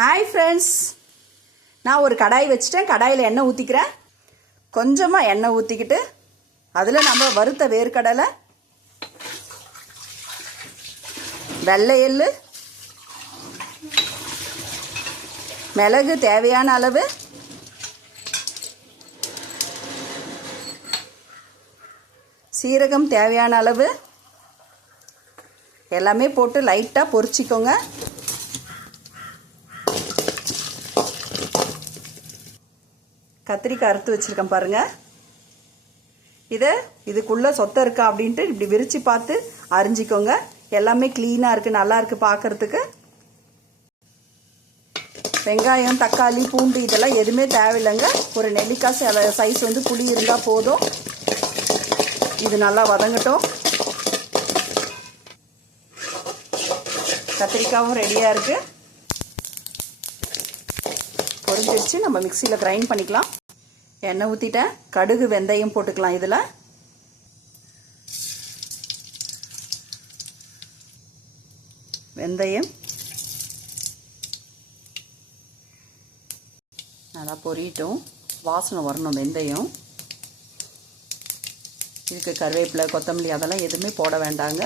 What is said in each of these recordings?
Hi friends, நான் ஒரு கடாய் வச்சுட்டேன். கடாயில் எண்ணெய் ஊற்றிக்கிறேன். கொஞ்சமாக எண்ணெய் ஊற்றிக்கிட்டு அதில் நம்ம வறுத்த வேர்க்கடலை, வெள்ளை எள்ளு, மிளகு தேவையான அளவு, சீரகம் தேவையான அளவு எல்லாமே போட்டு லைட்டாக பொரிச்சிக்கோங்க. கத்திரிக்காய் அறுத்து வச்சுருக்கேன் பாருங்கள். இதுக்குள்ளே சொத்தை இருக்கா அப்படின்ட்டு இப்படி விரித்து பார்த்து அரிஞ்சிக்கோங்க. எல்லாமே க்ளீனாக இருக்குது, நல்லா இருக்குது பார்க்குறதுக்கு. வெங்காயம், தக்காளி, பூண்டு இதெல்லாம் எதுவுமே தேவையில்லைங்க. ஒரு நெல்லிக்காய் சைஸ் வந்து புளி இருந்தால் போதும். இது நல்லா வதங்கட்டும். கத்திரிக்காயும் ரெடியாக இருக்குது. பொரிஞ்சிடுச்சு. நம்ம மிக்சியில் கிரைண்ட் பண்ணிக்கலாம். எண்ணெய் ஊற்றிட்டேன். கடுகு, வெந்தயம் போட்டுக்கலாம். இதில் வெந்தயம் நல்லா பொரியட்டும். வாசனை வரணும் வெந்தயம். இதுக்கு கருவேப்பிலை, கொத்தமல்லி அதெல்லாம் எதுவுமே போட வேண்டாங்க.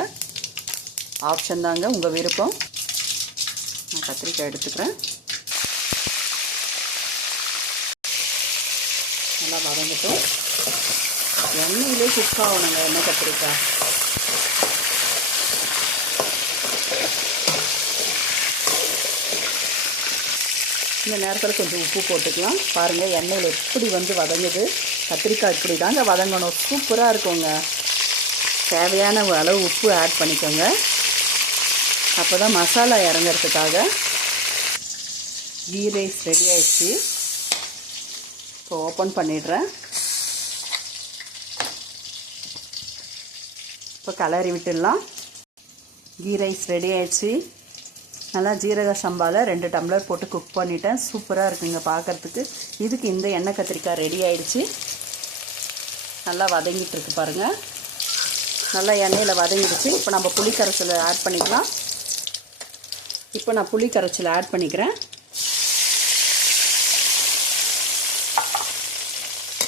ஆப்ஷன் தாங்க, உங்கள் விருப்பம். நான் கத்திரிக்காய் எடுத்துக்கிறேன். நல்லா வதங்கட்டும். எண்ணெயிலே குக் ஆகணுங்க எண்ணெய் கத்திரிக்காய். இந்த நேரத்தில் கொஞ்சம் உப்பு போட்டுக்கலாம். பாருங்கள் எண்ணெயில் எப்படி வந்து வதங்குது. கத்திரிக்காய் இப்படி தாங்க வதங்கணும். சூப்பராக இருக்குங்க. தேவையான அளவு உப்பு ஆட் பண்ணிக்கோங்க. அப்போ தான் மசாலா இறங்கிறதுக்காக. கீ ரைஸ் ரெடி ஆயிடுச்சு. இப்போ ஓப்பன் பண்ணிடுறேன். இப்போ கலரி விட்டுடலாம். கீ ரைஸ் ரெடி ஆயிடுச்சு. நல்லா ஜீரக சம்பாவில் 2 டம்ளர் போட்டு குக் பண்ணிட்டேன். சூப்பராக இருக்குங்க பார்க்குறதுக்கு. இதுக்கு இந்த எண்ணெய் கத்திரிக்காய் ரெடி ஆயிடுச்சு. நல்லா வதங்கிட்டு இருக்கு பாருங்கள். நல்லா எண்ணெயில் வதங்கிடுச்சு. இப்போ நம்ம புளி கரைசலை ஆட் பண்ணிக்கலாம். இப்போ நான் புளி கரைசலை ஆட் பண்ணிக்கிறேன்.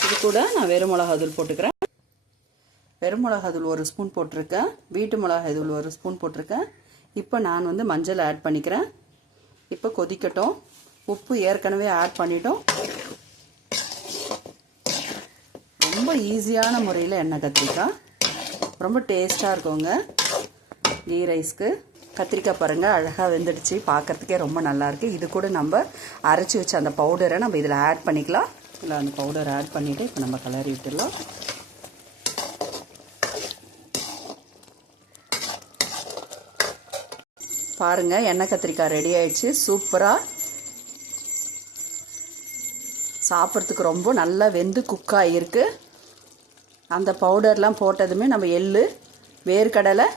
இது கூட நான் வெறும் மிளகாத்தூள் போட்டுக்கிறேன். வெறும் மிளகாத்தூள் 1 ஸ்பூன் போட்டிருக்கேன். வீட்டு மிளகாய்த்தூள் 1 ஸ்பூன் போட்டிருக்கேன். இப்போ நான் வந்து மஞ்சள் ஆட் பண்ணிக்கிறேன். இப்போ கொதிக்கட்டும். உப்பு ஏற்கனவே ஆட் பண்ணிட்டோம். ரொம்ப ஈஸியான முறையில் எண்ணெய் கத்திரிக்காய் ரொம்ப டேஸ்ட்டாக இருக்குங்க கீ ரைஸ்க்கு. கத்திரிக்காய் பாருங்கள் அழகாக வெந்துடுச்சு. பார்க்குறதுக்கே ரொம்ப நல்லாயிருக்கு. இது கூட நம்ம அரைச்சி வச்ச அந்த பவுடரை நம்ம இதில் ஆட் பண்ணிக்கலாம். இல்லை அந்த பவுடர் ஆட் பண்ணிவிட்டு இப்போ நம்ம கலரி விட்டுடலாம். பாருங்கள் எண்ணெய் கத்திரிக்காய் ரெடி ஆயிடுச்சு. சூப்பராக சாப்பிட்றதுக்கு ரொம்ப நல்லா வெந்து குக் ஆகிருக்கு. அந்த பவுடர்லாம் போட்டதுமே நம்ம எள்ளு, வேர்க்கடலை,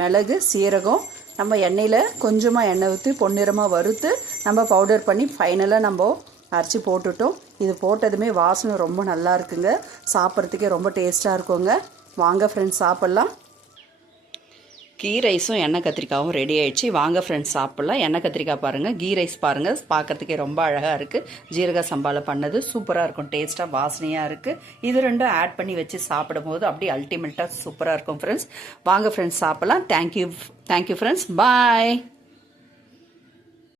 மிளகு, சீரகம் நம்ம எண்ணெயில் கொஞ்சமாக எண்ணெய் ஊற்றி பொன்னிறமாக வறுத்து நம்ம பவுடர் பண்ணி ஃபைனலாக நம்ம அரைச்சி போட்டுட்டோம். இது போட்டதுமே வாசனை ரொம்ப நல்லா இருக்குங்க. சாப்பிட்றதுக்கே ரொம்ப டேஸ்ட்டாக இருக்குங்க. வாங்க ஃப்ரெண்ட்ஸ் சாப்பிட்லாம். கீ ரைஸும் எண்ணெய் கத்திரிக்காயும் ரெடி ஆயிடுச்சு. வாங்க ஃப்ரெண்ட்ஸ் சாப்பிட்லாம். எண்ணெய் கத்திரிக்காய் பாருங்கள், கீ ரைஸ் பாருங்கள். பார்க்குறதுக்கே ரொம்ப அழகாக இருக்குது. ஜீரக சம்பாவில் பண்ணது சூப்பராக இருக்கும். டேஸ்ட்டாக வாசனையாக இருக்குது. இது ரெண்டும் ஆட் பண்ணி வச்சு சாப்பிடும் போது அப்படியே அல்டிமேட்டாக சூப்பராக இருக்கும் ஃப்ரெண்ட்ஸ். வாங்க ஃப்ரெண்ட்ஸ் சாப்பிட்லாம். Thank you friends. பாய்.